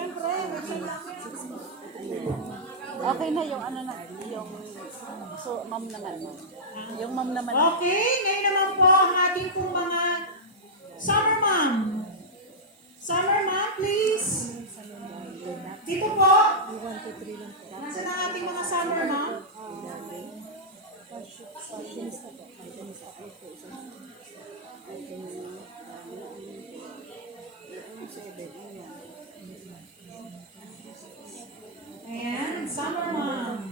Siyempre, Okay na yung ano na, yung so, ma'am naman. Yung ma'am naman. okay, ngayon naman po ang ating pong mga summer mom. Summer mom, please. Dito po. Nasaan ang ating mga summer mom? Ayan, summer mom.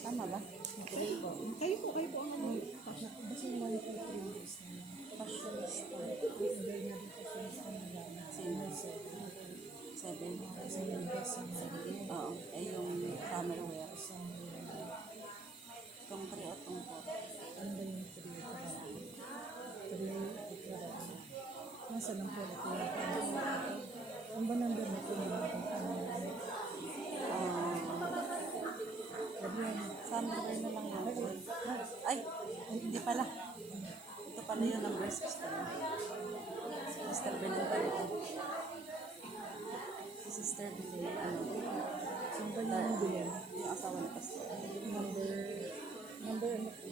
Tama ba? Kayo po ang ano. Seven. Oo. Eh, yung summer wear. Itong 3 o itong 4. Nasa lang po ito. Ang ba number na po? Summer wear na lang yun. Ay, hindi pala. Ito pala yung number 6 pala. Sister Belen pala ito. Si Sister Belen, ano? Saan ba yung number? Yung asawa na pastor. Number ano po?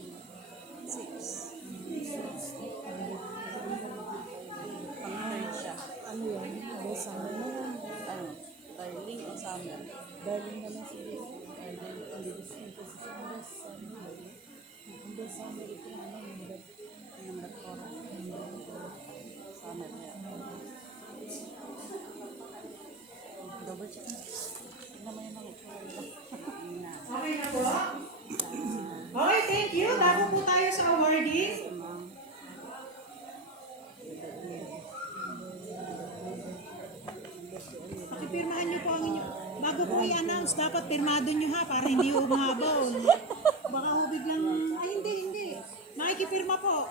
6. Pang-third siya. Ano yan? May summer na yan. Ano? Darling o summer? Darling naman siguro. Darling. Hindi gusto nito sa summer. Hindi summer ito. Ano? Number. Number 4. Summer wear. Double check na. Tignan mo yung mga itsura nila. Okay na po? Okay, thank you. Bago po tayo sa awarding. Pakipirmahan niyo po ang inyo. Bago po i-announce, dapat pirmado niyo ha, para hindi umabaw. Baka ho biglang, ay hindi. Makikipirma po.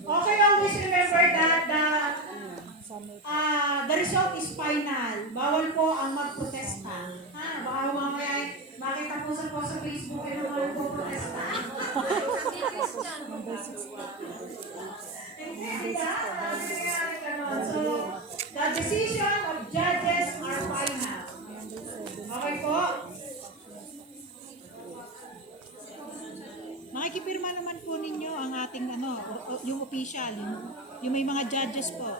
Okay, always remember that the result is final. Bawal po ang magprotesta. Ha? Baka mamaya makita po sa Facebook ay naman po protesta. Hindi ha? So, the decision of judges are final. Okay po? Makikipirma naman po ninyo ang ating yung official, yung may mga judges po.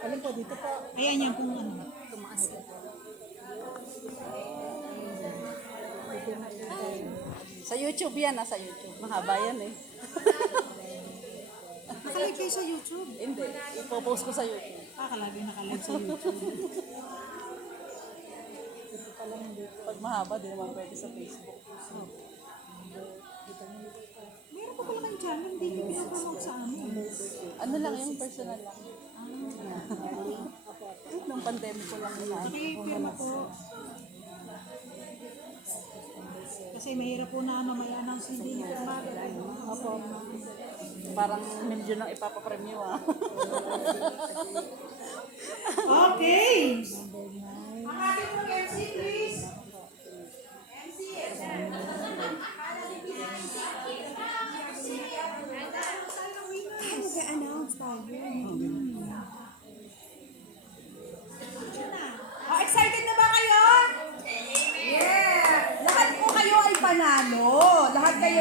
Alam po, dito po. Ayan yan kung ano. Tumaas. Sa YouTube yan, nasa YouTube. Mahaba yan eh. Nakalive kayo sa YouTube? Hindi, ipopost ko sa YouTube. Kalagi nakalive sa YouTube. Pag mahaba, di naman pwede sa Facebook. Meron pa pala kayong channel, hindi nyo pinapanood sa amin. Ano lang yung personal lang. Nung pandemic ko lang na. Nakikipirma po. Kasi mahirap po na may announce hindi nyo pirmado. Parang milyon lang ipapapremyo ah. Okay! Ang ating mga MC, please. MC, mag-announce tayo. Excited na ba kayo? Yeah! Lahat po kayo ay panalo. Lahat kayo